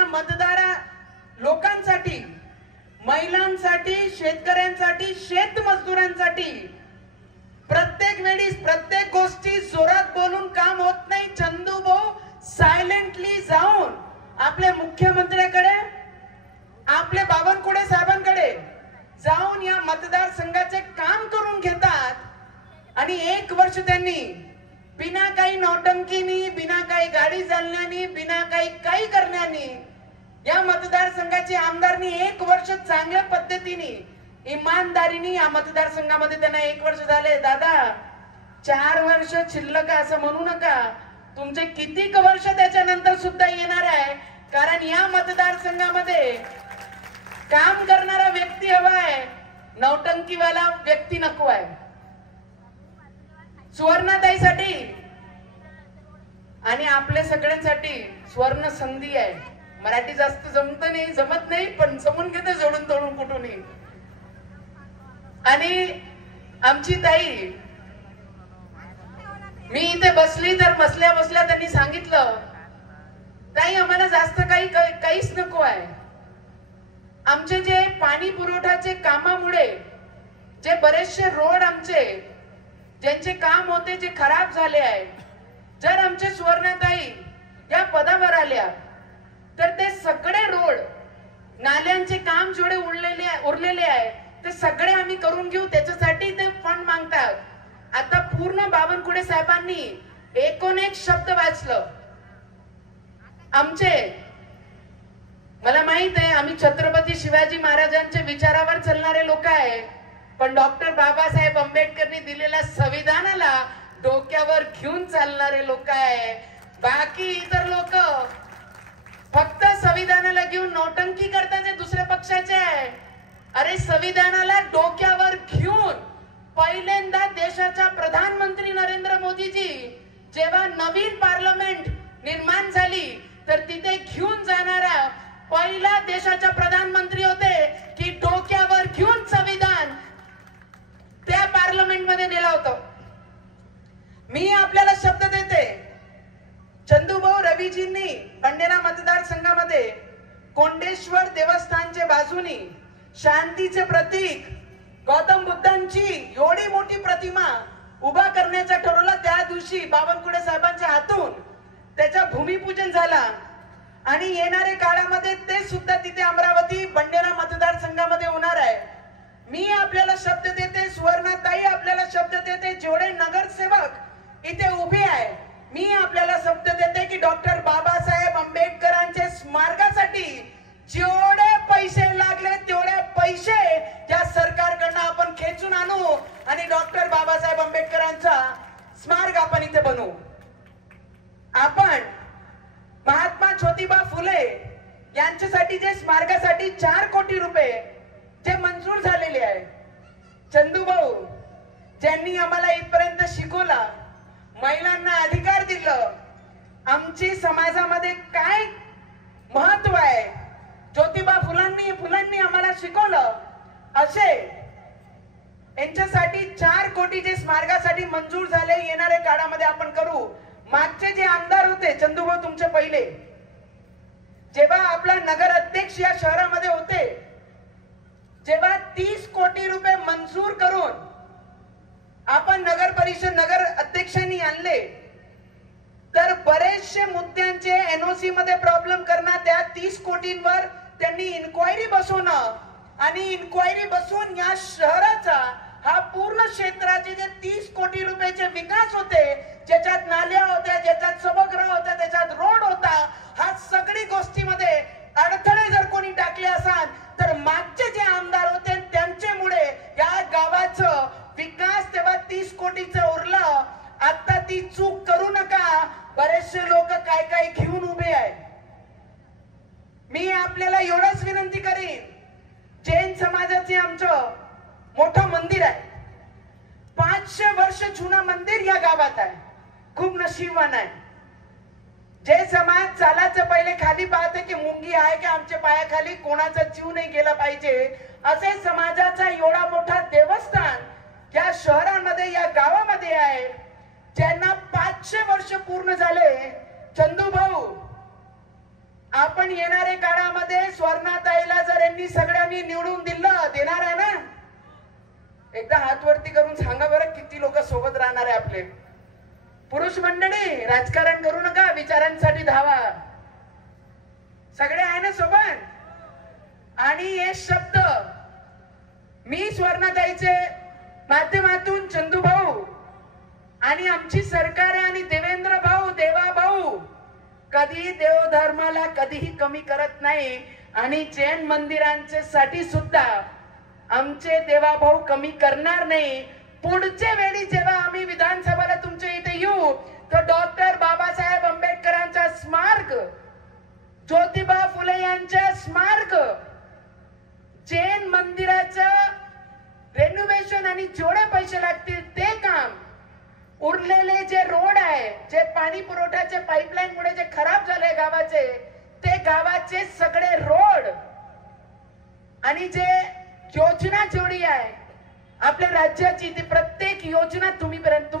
या मतदारा लोकांसाठी, महिलांसाठी, शेतकऱ्यांसाठी, शेतमजदूरांसाठी प्रत्येक वेळी प्रत्येक गोष्टी जोरात बोलून काम होत नाही. चंदूभाऊ सायलेंटली जाऊन आपल्या मुख्यमंत्र्याकडे, आपले बावनकुळे साहेबांकडे जाऊन या मतदारसंघाचे काम करून घेतात आणि 1 वर्ष त्यांनी बिना काही नौटंकीनी, बिना काही गाडी चालण्यानी, बिना काही करण्यानी या मतदारसंघाचे आमदारनी 1 वर्ष चांगल्या पद्धतीने, इमानदारीने या मतदारसंघामध्ये त्यांना 1 वर्ष झाले. दादा 4 वर्ष शिल्लक असं म्हणू नका, तुमचे कितीक वर्ष त्याच्यानंतर सुद्धा येणार आहे. कारण या मतदारसंघामध्ये काम करणारा व्यक्ती हवाय, नौटंकीवाला व्यक्ती नको आहे. सुवर्णाताईसाठी आणि आपल्या सगळ्यांसाठी स्वर्ण संधी आहे. मराठी जास्त जमत नाही पण समजून घेते जोडून तोडून कुठूनही. आणि आमची ताई, मी इथे बसली तर बसल्या बसल्या त्यांनी सांगितलं, ताई आम्हाला जास्त काहीच नको आहे. आमचे जे पाणी पुरवठ्याचे कामामुळे जे बरेचसे रोड आमचे ज्यांचे काम होते जे खराब झाले आहे, जर आमचे सुवर्णाताई या पदावर आल्या तर ते सगळे रोड, नाल्यांचे काम जेवढे उरलेले आहे ते सगळे आम्ही करून घेऊ. त्याच्यासाठी ते फंड मागतात. आता पूर्ण बावनकुळे साहेबांनी 1 शब्द वाचलं आमचे. मला माहित आहे आम्ही छत्रपती शिवाजी महाराजांच्या विचारावर चालणारे लोक आहे, पण डॉक्टर बाबासाहेब आंबेडकरनी दिलेल्या संविधानाला डोक्यावर घेऊन चालणारे लोक आहे. बाकी इतर लोक फक्त संविधानाला घेऊन नौटंकी करतात जे दुसऱ्या पक्षाचे आहे. अरे संविधानाला डोक्यावर घेऊन पहिल्यांदा देशाचा प्रधानमंत्री नरेंद्र मोदीजी जेव्हा नवीन पार्लमेंट निर्माण झाली तर तिथे घेऊन जाणारा पहिला देशाचा प्रधानमंत्री होते की डोक्यावर घेऊन संविधान त्या पार्लमेंट मध्ये नेला होता. मी आपल्याला शब्द देते, चंदूभाऊ रवीजींनी बंडेरा मतदारसंघामध्ये कोंडेश्वर देवस्थानच्या बाजूनी शांतीचे प्रतीक गौतम बुद्धांची एवढी मोठी प्रतिमा उभा करण्याचा ठरवला. त्या दिवशी बावनकुळे साहेबांच्या हातून त्याचा भूमिपूजन झाला आणि येणाऱ्या काळामध्ये ते सुद्धा तिथे अमरावती बंडेरा मतदारसंघामध्ये होणार आहे. मी आपल्याला शब्द देते, सुवर्णाताई आपल्याला शब्द देते, जेवढे नगरसेवक इथे उभे आहे, मी आपल्याला शब्द देते की डॉक्टर बाबासाहेब आंबेडकरांच्या स्मारकासाठी जेवढे पैसे लागले तेवढे पैसे या सरकारकडनं आपण खेचून आणू आणि डॉक्टर बाबासाहेब आंबेडकरांचा स्मारक आपण इथे बनवू. आपण महात्मा ज्योतिबा फुले यांच्यासाठी जे स्मारकासाठी 4 कोटी रुपये जे मंजूर झालेले आहे, चंदूभाऊ ज्यांनी आम्हाला इथपर्यंत शिकवला, महिलांना अधिकार दिलं, आमची समाजामध्ये काय महत्व आहे, ज्योतिबा फुलांनी आम्हाला शिकवलं, असे यांच्यासाठी 4 कोटी जे स्मारकासाठी मंजूर झाले येणाऱ्या काळामध्ये आपण करू. मागचे जे आमदार होते चंदूभाऊ तुमचे पहिले, जेव्हा आपला नगर अध्यक्ष या शहरामध्ये होते, जेव्हा 30 कोटी रुपये मंजूर करून आपण नगर परिषद नगर अध्यक्षांनी आणले, तर बरेचसे मुद्द्यांचे एनओसी मध्ये प्रॉब्लेम करणार, त्या 30 कोटींवर त्यांनी इन्क्वायरी बसवणं आणि इन्क्वायरी बसवून या शहराचा हा पूर्ण क्षेत्राचे जे 30 कोटी रुपयाचे विकास होते, ज्याच्यात नाल्या होत्या, ज्याच्यात सभागृह होता, त्याच्यात रोड होता, हा सगळी गोष्टीमध्ये अडथळे जर कोणी टाकले असाल तर मागचे जे आमदार होते त्यांच्यामुळे या गावाचं विकास तेव्हा 30 कोटीचं उरलं. आता ती चूक करू नका. बरेचसे लोक काय घेऊन उभे आहेत. मी आपल्याला एवढंच विनंती करीन, जैन समाजाचे आमचं मोठं मंदिर आहे, 500 वर्ष जुनं मंदिर या गावात आहे. खूप नशीबवान आहे. जे समाज चालायचं पहिले खाली पाहते की मुंगी आहे की आमच्या पायाखाली कोणाचा जीव नाही गेला पाहिजे, असे समाजाचा एवढा मोठा देवस्थान या शहरामध्ये या गावामध्ये आहे, ज्यांना 500 वर्ष पूर्ण झाले. चंदूभाऊ आपण येणाऱ्या काळामध्ये स्वर्णाताईला जर यांनी सगळ्यांनी निवडून दिलं, देणार आहे ना? एकदा हात वरती करून सांगा बरं, किती लोक सोबत राहणार आहे आपले? पुरुष मंडळी, राजकारण करू नका, विचारांसाठी धावा. सगळे आहे ना सोबत? आणि हे शब्द मी स्वर्णाताईचे माध्यमातून चंदू भाऊ आणि आमची सरकार आहे आणि देवेंद्र भाऊ, देवा भाऊ कधी देवधर्माला कधीही कमी करत नाही. आणि जैन मंदिरांचे साठी सुद्धा आमचे देवा भाऊ कमी करणार नाही. पुढच्या वेळी जेव्हा आम्ही विधानसभेला तुमच्या इथे येऊ, तर डॉक्टर बाबासाहेब आंबेडकरांचा स्मारक, ज्योतिबा फुले यांच्या स्मारक, जैन मंदिराचं रेनोव्हेशन आणि जेवढे पैसे लागतील ते काम, उरलेले जे रोड आहे, जे पाणी पुरवठ्याचे पाईपलाईन मुळे जे खराब झाले गावाचे, ते गावाचे सगळे रोड आणि जे योजना जेवढी आहे आपल्या राज्याची, ती प्रत्येक योजना तुम्ही तुमच्या